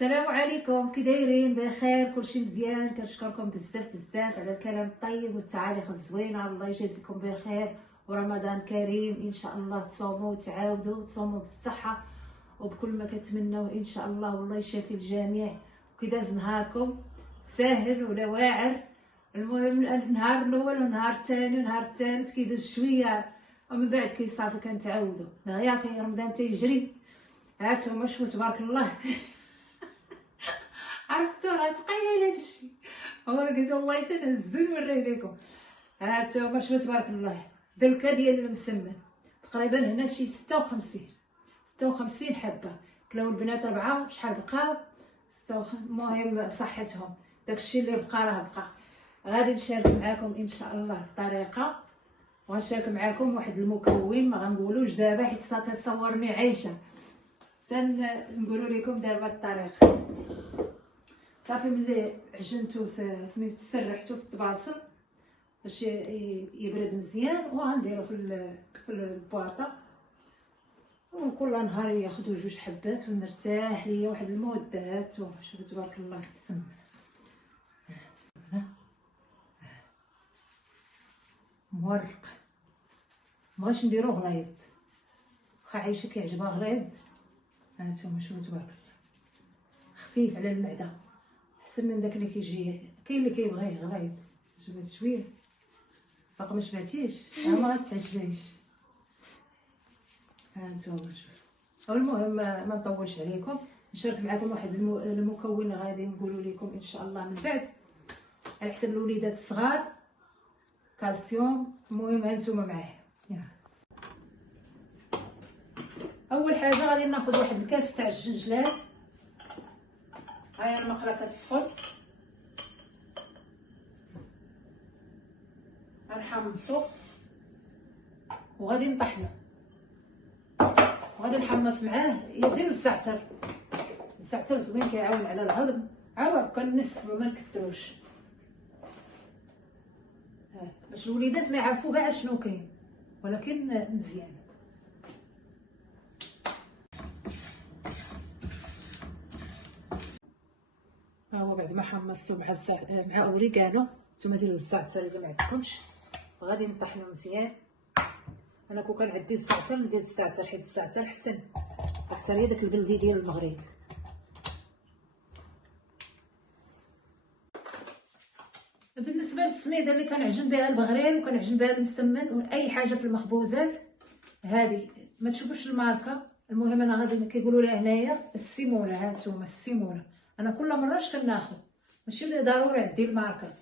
السلام عليكم، كي دايرين؟ بخير؟ كلشي مزيان. كنشكركم بزاف بزاف على الكلام الطيب والتعاليق الزوينه. الله يجازيكم بخير ورمضان كريم. ان شاء الله تصوموا وتعاودوا تصوموا بالصحه وبكل ما كتمنوا ان شاء الله، والله يشافي الجميع. وكي داز نهاركم؟ ساهل ولا واعر؟ المهم النهار الاول والنهار الثاني والنهار الثالث كيدوز شويه ومن بعد كيصافي كنتعاودوا. دغيا كي رمضان تيجري هانتوما شوفوا تبارك الله. عرفتوا راه ثقيله هادشي، هو قلت والله تنهزو نوريه لكم. هانتوما شوفوا تبارك الله. دركه ديال المسمن تقريبا هنا شي 56 حبه. كلاو البنات 4 شحال بقاو؟ 56. المهم بصحتهم داكشي اللي بقى راه بقى. غادي نشارك معكم ان شاء الله الطريقه، وغنشارك معكم واحد المكون ما غنقولوش دابا حيت كتصورني عايشه، تنقولوا لكم دابا الطريقه. صافي ملي عجنتو سميتو سرحتو في الطباصل باش يبرد مزيان، وغنديرو في البواطه، وكل نهار ياخذوا 2 حبات ونرتاح ليا واحد المدات. شوفوا تبارك الله كيسمى. مورق، مبغاش نديرو غليظ، واخا عايشه كيعجبها غليظ. هانتوما شوفوا تبارك الله، خفيف على المعده احسن من داك اللي كيجي. كاين اللي كيبغيه غليظ. شوفوا شويه باقا ما شبعتيش، ما غتعشايش. هانتوما شوف. المهم ما نطولش عليكم، نشارك معكم واحد المكون غادي نقولوا لكم ان شاء الله من بعد على حسب الوليدات الصغار، كالسيوم. المهم هانتوما معايا. اول حاجه غادي ناخذ واحد الكاس تاع الجنجلان. هاهي المقله كتسخن، غنحمصو وغادي نطحنو، وغادي نحمص معاه. يديرو الزعتر، الزعتر زوين كيعاون على الهضم. عاود كنسمو ما نكثروش باش الوليدات ما يعرفوا كاع شنو كاين، ولكن مزيان. ها هو بعد ما حمصتو مع اوريغانو. نتوما ديروا الزعتر الا ما عندكمش، وغادي نطحنو مزيان. انا كون كان عندي الزعتر ندير الزعتر حيت الزعتر حسن اكثر، هي داك البلدي ديال المغرب. بالنسبه للسميده اللي كنعجن بها البغرير وكنعجن بها المسمن واي حاجه في المخبوزات، هذه ما تشوفوش الماركه. المهم انا غادي كيقولوا لها هنايا السيمونه. ها نتوما السيمونه، انا كل مره اش كناخذ، ماشي اللي ضروري عندي الماركه،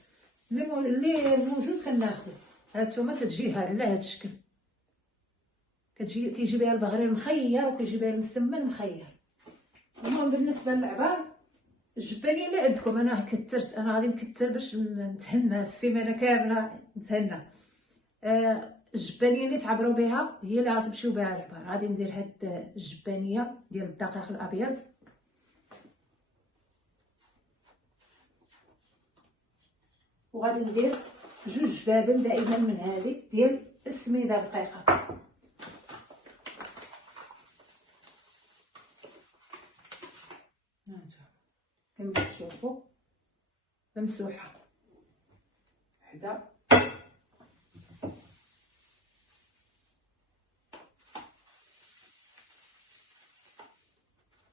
اللي موجود كناخذ. ها نتوما تتجيها على هذا الشكل، كيجي بها البغرير مخير وكيجي بها المسمن مخير. المهم بالنسبه للعبار الجبانيه اللي عندكم، انا كثرت، انا غادي نكثر باش نتهنى السيمانه كامله نتهنى. الجبانيه اللي تعبروا بها هي اللي غتمشيو بها العبار. غادي ندير هاد الجبانيه ديال الدقيق الابيض، وغادي ندير 2 جبابن دائما من هذه ديال السميده رقيقه. كما كتشوفوا ممسوحه وحده،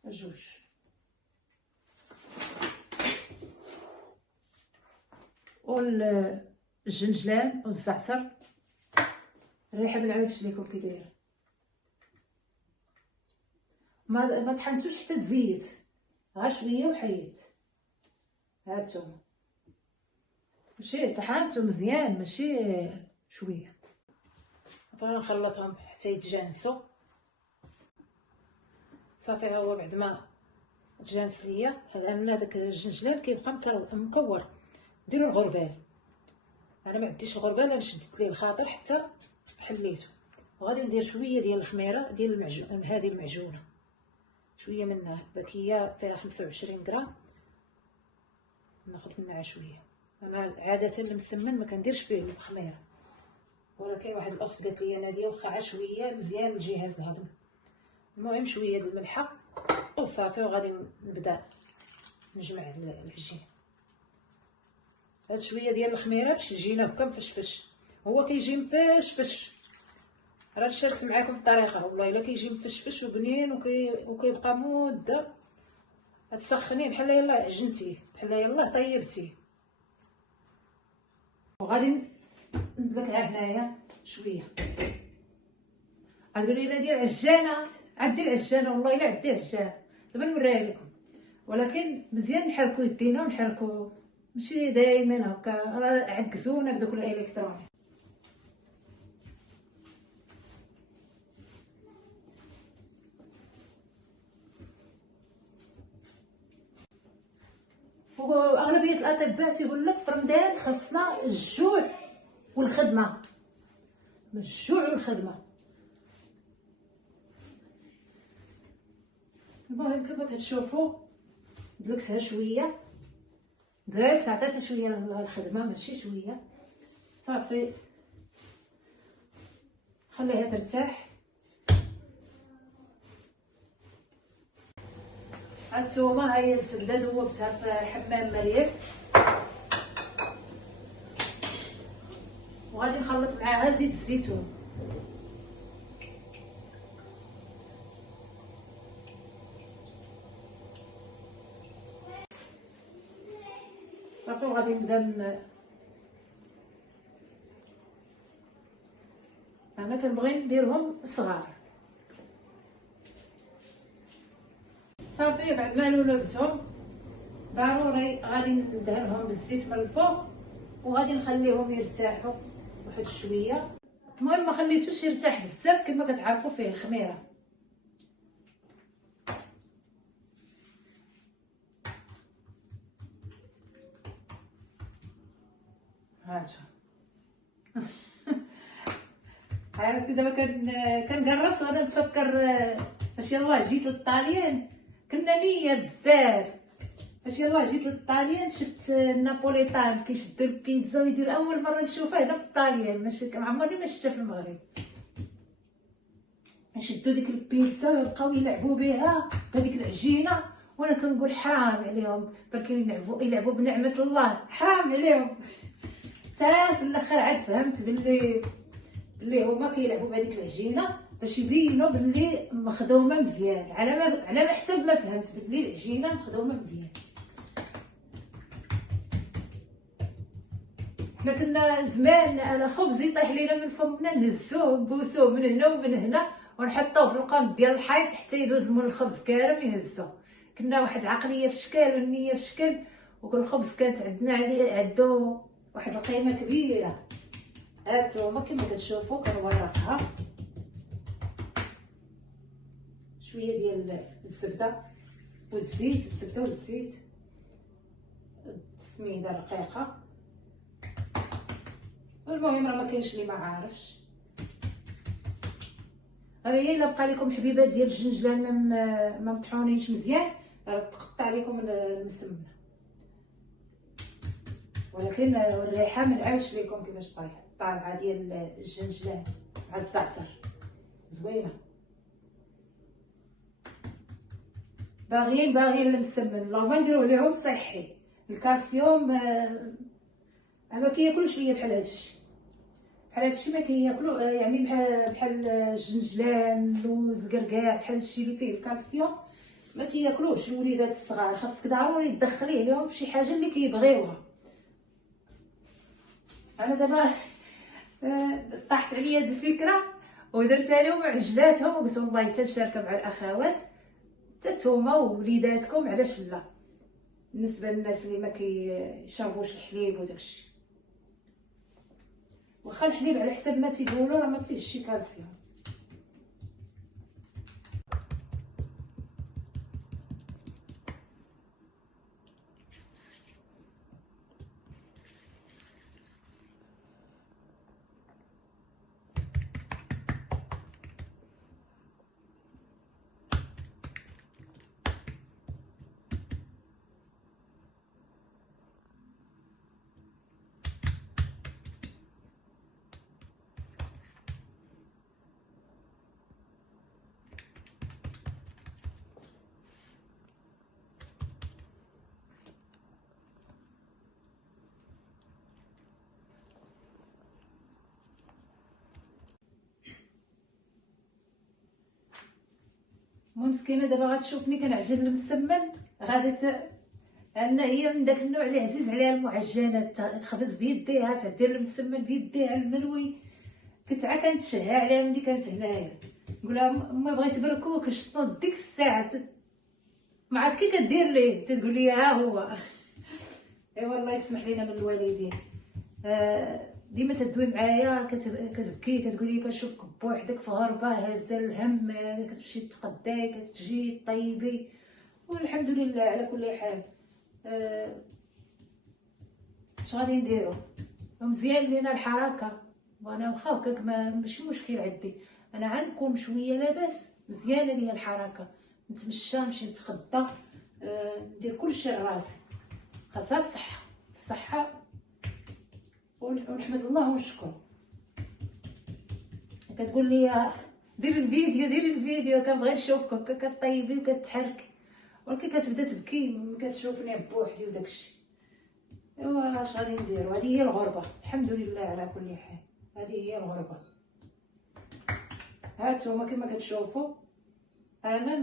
جوج. والجنجلان والزعتر الريحه ما نعاودش لكم كي دايره. ما طحنتوش حتى تزيت، غير شويه وحيت. هانتوما ماشي طحنتو مزيان، ماشي شويه. فغنخلطهم حتى يتجانسوا. صافي ها هو بعد ما تجانس ليا، لان داك الجنجلان كيبقى مكور. ديروا الغربال، انا ما عنديش الغربال، انا شدت ليه الخاطر حتى حليته. وغادي ندير شويه ديال الخميره ديال المعجون، هذه المعجونه شويه منها، باكيه فيها 25 غرام، ناخذ منها شويه. انا عاده المسمن ما كنديرش فيه الخميره، ولكن واحد الاخت قالت لي ناديه واخا شويه مزيان لجهاز الهضم. المهم شويه د الملحه وصافي، وغادي نبدا نجمع العجين. هاد شويه ديال الخميره باش العجينه هكا مفشفش، هو كيجي مفشفش. راه شاركت معاكم الطريقه، والله الا كيجي مفشفش وبنين وكيبقى مده. تسخنيه بحال يلاه عجنتيه، بحال يلاه طيبتيه. وغادي ندلكها هنايا شويه. غتقولي لا ديال عجانه، عندي العجانه، والله الا عندي عجانه. دابا نوريها لكم، ولكن مزيان نحركو يدينا ونحركو، ماشي دائما هكا، راه عكزونا بدوك الالكتروني. واغلبيه الاطباء تيقول لك في رمضان خاصنا الجوع والخدمه، الجوع والخدمه. المهم كما كتشوفوا دلكتها شويه، درت عطيتها شويه الخدمه، ماشي شويه صافي. خليها ترتاح. هانتوما ها هي الزبده ذوبتها في حمام مريض، وغادي نخلط معاها زيت الزيتون. صافي وغادي نبدا انا كنبغي نديرهم صغار. صافي بعد ما لولبتهم ضروري غادي ندهنهم بالزيت من الفوق، وغادي نخليهم يرتاحوا واحد شويه. المهم ما خليتوش يرتاح بزاف، كما كتعرفوا فيه الخميره. هانتو عرفتي دابا كنقرص وانا نتفكر فاش يلاه جيت للطاليان. كنا نيه بزاف. فاش يلاه جيت للطاليان شفت النابوليطان كيشدوا البيتزا ويدير، اول مره نشوفها هنا في الطاليان، ماشي ما عمرني ما شفتها في المغرب. يشدوا ديك البيتزا ويبقاو يلعبوا بها بهذيك العجينه، وانا كنقول حرام عليهم، بركي يلعبوا بنعمه الله، حرام عليهم. حتى في الاخر عاد فهمت باللي هما كيلعبوا بهذيك العجينه باش يبينوا باللي مخدومه مزيان، على ما حسب ما فهمت باللي العجينه مخدومه مزيان. حنا كنا زمان انا خبز يطيح لينا من فمنا نهزوه نبوسوه من هنا ومن هنا ونحطوه في القنط ديال الحيط حتى يدوز من الخبز كامل يهزو. كنا واحد العقليه في شكل والنيه في شكل، وكل خبز كانت عندنا عليه عندو واحد القيمه كبيره. هانتوما كما كتشوفوا كنورقها شويه ديال الزبده والزيت، الزبده والزيت، السميده رقيقه. المهم راه ما كاينش اللي ما عارفش. هي الا بقى لكم حبيبات ديال الجنجلان ما مطحونينش مزيان تقطع لكم المسمنه، ولكن الريحه ما نعاودش لكم كيفاش طالعه ديال الجنجلان مع الزعتر زوينه. باغيين المسمن، اللهم نديروه لهم صحي. الكالسيوم ما كياكلوش ليا بحال هادشي، ما كياكلوا يعني بحال الجنجلان، اللوز، الكركاع، بحال هادشي اللي فيه الكالسيوم ما تياكلوش الوليدات الصغار. خاصك ضروري تدخليه لهم في شي حاجه اللي كيبغيوها. انا دابا طاحت عليا هاد الفكره ودرتها لهم وعجباتهم، وقلت والله تنشاركها مع الاخوات حتى نتوما ووليداتكم، علاش لا، بالنسبه للناس اللي ما كيشربوش الحليب وداكشي. واخا الحليب على حسب ما تيقولوا راه ما فيهش شي كالسيوم. مسكينه دابا غتشوفني كنعجن المسمن، غادي لان هي من داك النوع اللي عزيز عليها المعجنات، تخبز بيديها، تدير المسمن بيديها الملوي. كنت عا كنتشهى عليها ملي كانت هنايا، نقولها امي بغيت بركوك نشطو ديك الساعه، ما عرفت كي كدير ليه، تتقول لي ها هو. ايوا الله يسمح لينا من الوالدين. ديما تدوي معايا، كتبكي كتقول لي كنشوفك بوحدك في غربه هازه الهم، كتمشي تقداي كتجي طيبي، والحمد لله على كل حال. اش غادي نديرو؟ مزيان لينا الحركه، وانا واخا هكاك ماشي مشكل عندي، انا غنكون شويه لاباس، مزيانه ليا الحركه، نتمشى نمشي نتغدى، ندير كلشي راسي، خاصها الصحه ونحمد الله ونشكر. كتقول لي دير الفيديو كنبغي نشوفك هكا كطيبي وكتحركي، ولكن كتبدا تبكي ملي كتشوفني بوحدي وداكشي. ايوا اش غادي نديرو، هذه هي الغربه، الحمد لله على كل حال، هذه هي الغربه. هانتوما كما كتشوفوا انا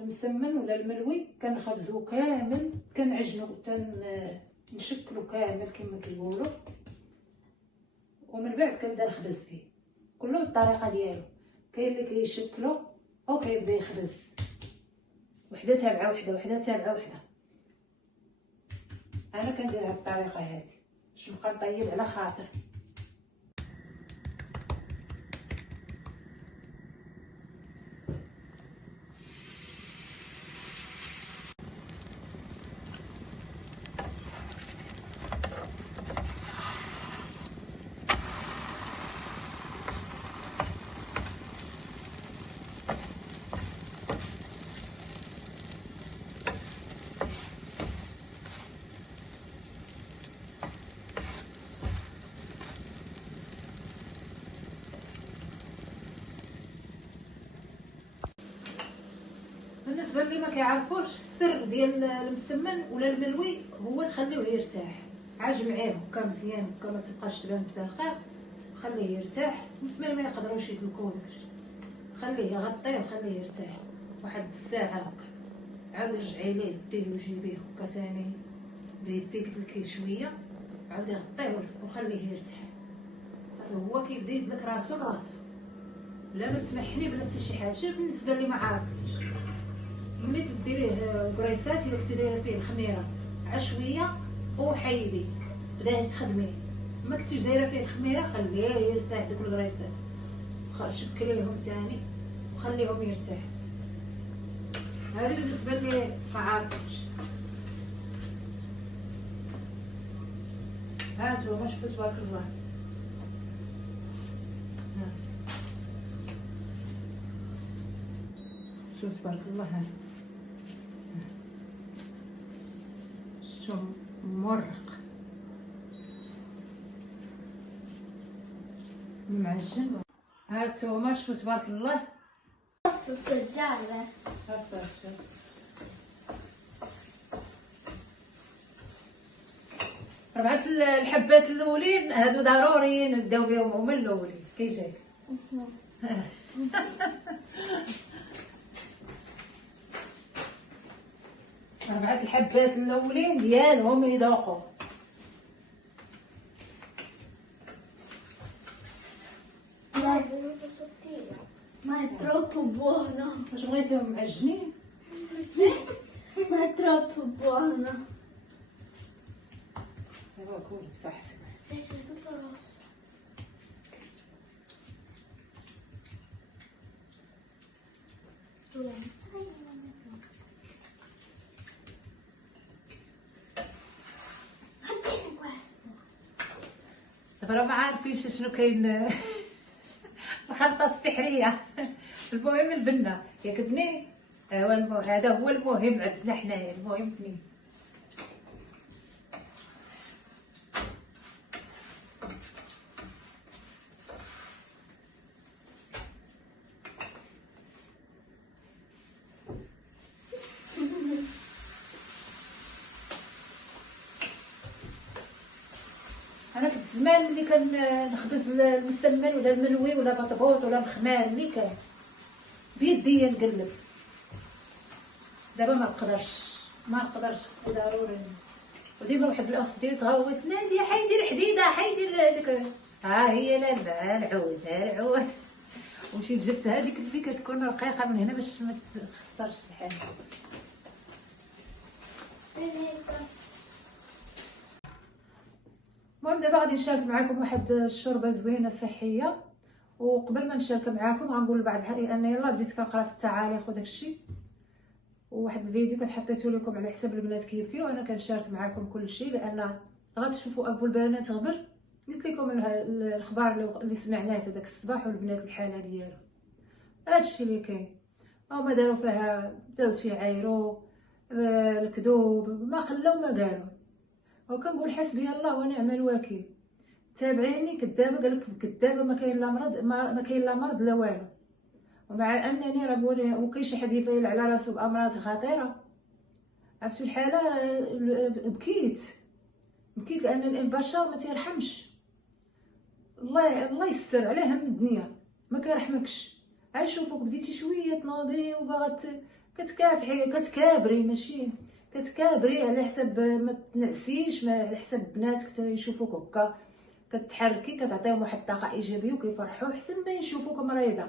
المسمن ولا الملوي كنخبزو كامل، كنعجنو نشكلو كامل كما كيقولوا، ومن بعد كنبدا نخبز فيه، كله بالطريقه ديالو. كاين اللي كيشكلو او كيبدا يخبز وحده تابعه وحده، وحده تابعه وحده. انا كندير هاد الطريقه هادي باش نبقى نطيب على خاطر. بالنسبه اللي ما كيعرفوش السر ديال المسمن ولا الملوي هو تخليوه يرتاح، عجمعيه هكا مزيان هكا ما تبقاش تبان الداخل، خليه يرتاح. المسمن ما يقدروش يدلكوه داكشي، خليه يغطيه وخليه يرتاح واحد الساعه هكا، عاود رجعي ليه ديه وجيبيه هكا ثاني بيديك دلكيه شويه، عاود يغطيه وخليه يرتاح. صافي هو كيبدا يدلك راسو لراسو، بلا ما تمحني بلا حتى شي حاجه. بالنسبه اللي ما عارفينش، ملي تديريه كريسات الا كنتي دايره فيه الخميره عشويه وحيدي بداي تخدميه، ما كنتيش دايره فيه الخميره خليه يرتاح دوك الكريسات، شكليهم ثاني وخليهم يرتاح. هذه بالنسبه لي ما عارفينش. هانتوما شوفوا تبارك الله، شوف تبارك الله، ها شو مورق معجن. هانتوما شوفوا تبارك الله، قص السجادة. ربعة الحبات الاولين هادو ضروريين نبداو بهم، هما الاولين كي جاك. ربعة الحبات الاولين ديالهم يذوقوا. ما è troppo buono. واش بغيتيهم معجنين؟ Ma è troppo buono. ايوا كول بصحتك. Invece è tutto rosso. Tu la metterai o non la metterai? Guardate questo. دابا راه ما عارفينش شنو كاين الخلطه السحريه. المهم البنه ياك بني، هذا هو المهم عندنا حنايا، المهم بني. انا كنت زمان ملي كنخبز المسمن ولا الملوي ولا بطبوط ولا مخمال، ملي كان بيديا نقلب دابا ما نقدرش ضروري. وديما واحد الاخت ديالي تغوت ناديه حيدير حديده حيدير هذيك، ها هي لا العود ومشيت جبت هذيك اللي كتكون رقيقه من هنا باش ما تخسرش الحال. المهم دابا غادي نشارك معكم واحد الشوربه زوينه صحيه. وقبل ما نشارك معكم غنقول بعض لان يلاه بديت كنقرا في التعاليق وداك الشيء، وواحد الفيديو كتحطيته لكم على حساب البنات كيبكيو، وانا كنشارك معكم كل شيء لان غتشوفوا ابو البنات غبر. قلت لكم الاخبار اللي سمعناه في داك الصباح والبنات الحاله ديالو هادشي اللي كاين. هما داروا فيها بداو تيعايروا الكذوب، ما خلاو ما قالوا. وكنقول حسبي الله ونعم الوكيل. تابعيني كذابه، قالك كذابه، ما كاين لا مرض، ما كاين لا مرض لا والو. ومع انني راه وكاين شي حد يفايل على راسو بامراض خطيره. عرفتوا الحاله بكيت لان البشر ما تيرحمش. الله يستر عليها من الدنيا، ما كيرحمكش. عيشوفوك بديتي شويه تنوضي وباغا كتكافحي كتكابري، ماشي كتكابري على حساب ما تنعسيش، ما على حساب بناتك يشوفوك هكا كتحركي كتعطيهم واحد الطاقه ايجابيه وكيفرحوا احسن ما يشوفوك مريضه.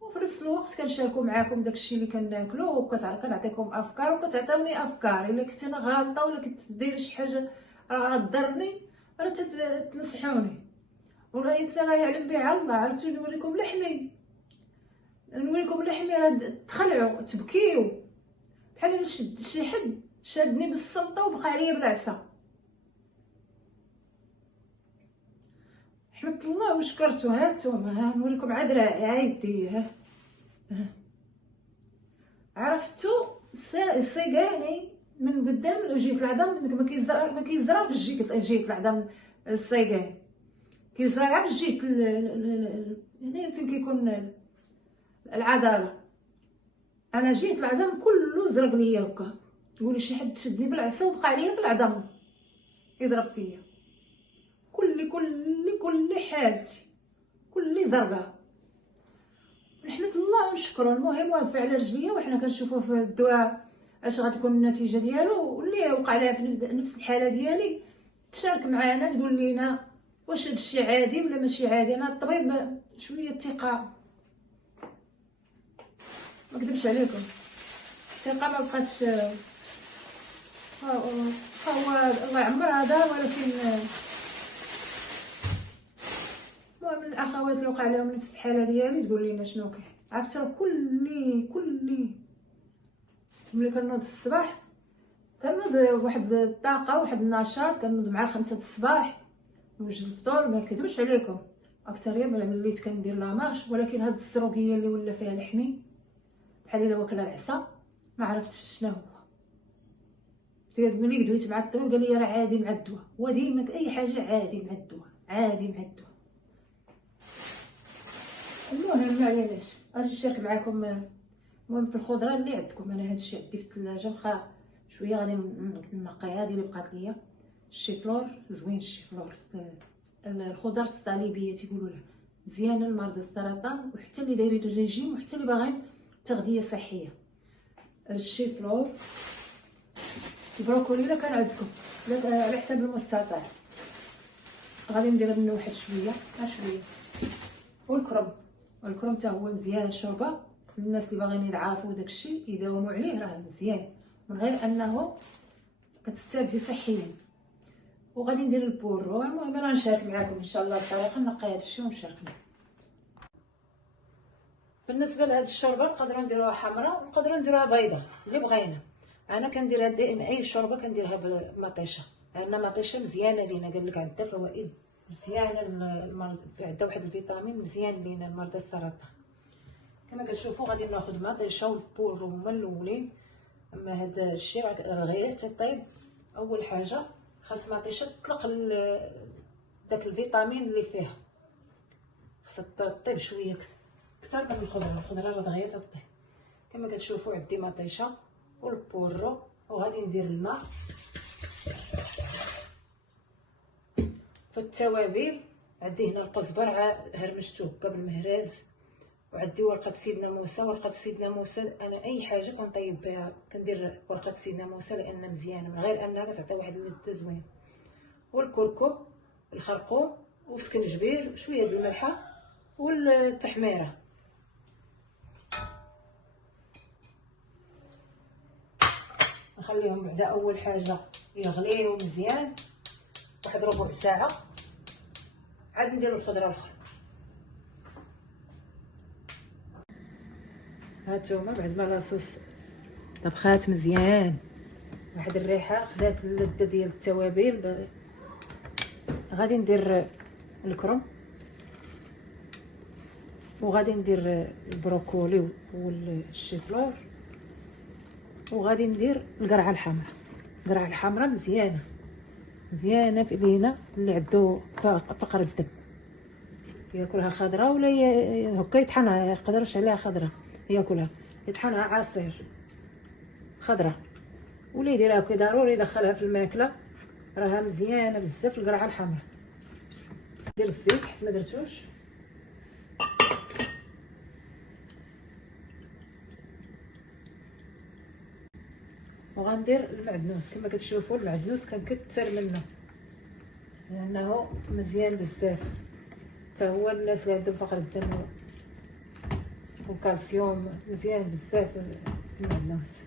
وفي نفس الوقت كنشاركوا معاكم داكشي اللي كناكلو وكنعطيكم افكار وكتعطيوني افكار. الا كنت انا غالطه ولا كنت دايره شي حاجه راه غضرني راه تنصحوني. والانسان راه يعلم بها الله. عرفتوا نوريكم لحمي راه تخلعوا تبكيو بحال انا شد شي حد شادني بالسلطه وبقى عليا بالعصا. حمدت الله وشكرته. هانتوما نوريكم عاد عايدي. عرفتوا الصيقاني من قدام جهه العظم ما كيزرعش جهه العظم. الصيقاني كيزرع غير جهه يعني فين كيكون العضله. انا جهه العظم كله زرق ليا هكا. تقولي شي حد شدني بالعصا وبقى عليا في العظم يضرب فيا. كل حالتي كل زرقاء. نحمد الله ونشكره. المهم واقف على رجليا وحنا كنشوفوا في الدواء اش غتكون النتيجه ديالو. واللي وقع لها في نفس الحاله ديالي تشارك معنا تقول لينا واش هادشي عادي ولا ماشي عادي. انا الطبيب شويه الثقه، ما نكذبش عليكم، الثقه ما بقاش. هو الله يعمر هذا. ولكن المهم الاخوات اللي وقع لهم نفس الحاله ديالي تقول لنا شنو كاين. عرفتوا كل ملي كنوض في الصباح كنوض واحد الطاقه واحد النشاط. كنوض مع 5 الصباح نوجد الفطور. ما نكذبش عليكم اكثريه من الليت كندير لا مارش. ولكن هاد السروقيه اللي ولا فيها لحمي بحال الا واكله العصا ما عرفتش شنو هو. ملي دويت مع الطبيب قال لي راه عادي مع الدواء. هو ديما اي حاجه عادي مع الدواء. المهم ما عليناش غادي نشارك معكم. المهم في الخضره اللي عندكم، انا هادشي عندي في الثلاجه واخا شويه غادي نقي. هذه اللي بقات ليا الشيفلور زوين. الشيفلور الخضر الصليبيه تيقولوا له مزيانه لمرضى السرطان وحتى اللي دايرين الريجيم وحتى اللي باغيين تغذيه صحيه. الشيفلور البروكولي الا كان عندكم على حساب المستطاع غادي ندير منه واحد شويه. والكرم حتى هو مزيان الشوربه الناس اللي باغيين يضعفوا داكشي يداوموا عليه راه مزيان من غير انه كتستافدي صحيا. وغادي ندير البورو. المهم انا نشارك معكم ان شاء الله الطريقه نقي هادشي ونشارك معكم. بالنسبه لهاد الشوربه نقدروا نديروها حمراء ونقدروا نديروها بيضاء اللي بغينا. انا كنديرها دائما اي شوربه كنديرها بالمطيشه لان مطيشه مزيانه لينا. قال لك عندها فوائد مزيانه عندها واحد الفيتامين مزيان لينا لمرضى السرطان. كما كتشوفوا غادي ناخذ مطيشه والبورو هما الاولين. اما هذا الشيء غير تطيب اول حاجه خاص مطيشه تطلق داك الفيتامين اللي فيها. خاصها تطيب شويه اكثر من الخضره راه دغيا تطيب. كما كتشوفوا عندي مطيشه والبورو وغادي ندير الماء. في التوابل عندي هنا القزبر هرمشتو هكا بالمهراز وعندي ورقه سيدنا موسى. ورقه سيدنا موسى انا اي حاجه كنطيب بها كندير ورقه سيدنا موسى لان مزيانه، من غير انها كتعطي واحد اللذه زوين. والكركم، الخرقوم، وسكنجبير، شويه د الملحه والتحميره. نخليهم بعدا اول حاجه يغليو مزيان واحد ربع ساعه، عاد نديرو الخضره الاخرى. هانتوما بعد ما لاصوص طبخات مزيان، واحد الريحه خدات اللذه ديال التوابل، غادي ندير الكرم وغادي ندير البروكولي والشيفلور وغادي ندير القرعه الحمراء. القرعه الحمراء مزيانه مزيانه في لينا اللي عنده فقر الدم، ياكلها خضراء ولا هكا يطحنها، يقدرش عليها خضراء ياكلها، يطحنها عصير خضراء ولا يديرها هكا، ضروري يدخلها في الماكله، راها مزيانه بزاف القرعه الحمراء. ندير الزيت حيت ما درتوش، وغندير المعدنوس. كما كتشوفوا المعدنوس كنكثر منه لانه مزيان بزاف، حتى هو الناس اللي عندهم فقر الدم والكالسيوم مزيان بزاف المعدنوس.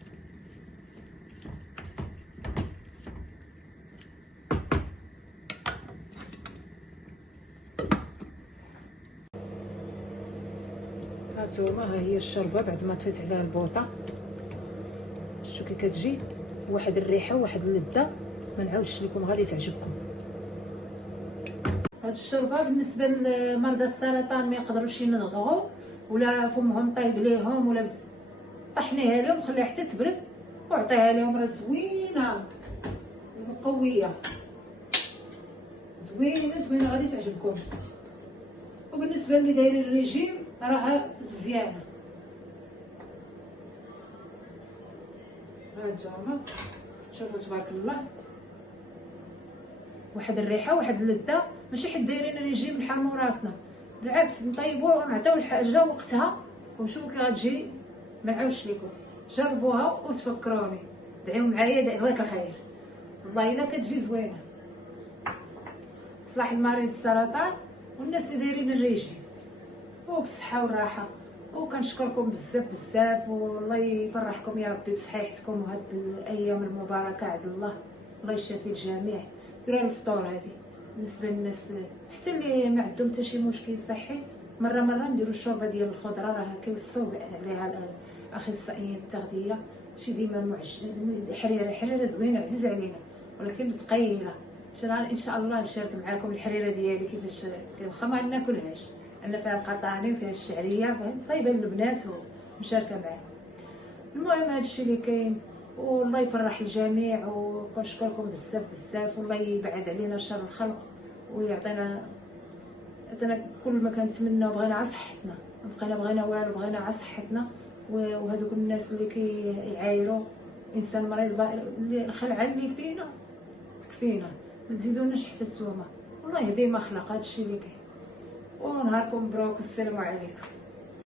هانتوما ها هي الشوربه بعد ما طفيت عليها البوطه، شتو كي كتجي واحد الريحه وواحد اللذه ما نعاودش لكم، غادي تعجبكم. هاد الشوربه بالنسبه لمرضى السرطان ما يقدروش ينضغوا ولا فمهم طايب ليهم ولا طحنيها لهم وخليها حتى تبرد وعطيها لهم، راه زوينه وقويه زوينه غادي تعجبكم. وبالنسبه اللي دايرين الريجيم راها مزيانه. هانتوما شوفوا تبارك الله، واحد الريحه واحد اللذه، ماشي حيت دايرين ريجيم نحرموا راسنا، بالعكس نطيبوها ونعطيو الحاجه وقتها وشوفوا كي غتجي. ما نعاودش لكم، جربوها وتفكروني، دعيو معايا دعوات الخير، والله الا كتجي زوينه. صلاح المريض السرطان والناس اللي دايرين الريجيم وبالصحه والراحه. وكنشكركم بزاف والله يفرحكم يا ربي بصحيحتكم وهاد الايام المباركه عند الله يشافي الجميع. ديروا الفطور هذه بالنسبه للناس حتى اللي ما عندهم حتى شي مشكل صحي، مره نديروا الشوربه ديال الخضره، راه كيوصوا عليها الاخصائيين التغذيه، ماشي ديما معجن. حريره زوينه عزيزه علينا ولكن ثقيله. ان شاء الله نشارك معكم الحريره ديالي كيفاش، واخا ما ناكلهاش انا فيها القطاني وفيها الشعريه، فهاد صايبه للبنات ومشاركه معاهم. المهم هادشي اللي كاين، والله يفرح الجميع وكنشكركم بزاف والله يبعد علينا شر الخلق ويعطينا كل ما كنتمنى وبغينا على صحتنا، بغينا والو، بغينا على صحتنا. وهذوك الناس اللي كيعايروا انسان مريض اللي الخلعه اللي فينا تكفينا، ما تزيدوناش حتى نتوما، والله يهدي ما خلق. هادشي اللي كاين، ونهاركم مبروك والسلام عليكم.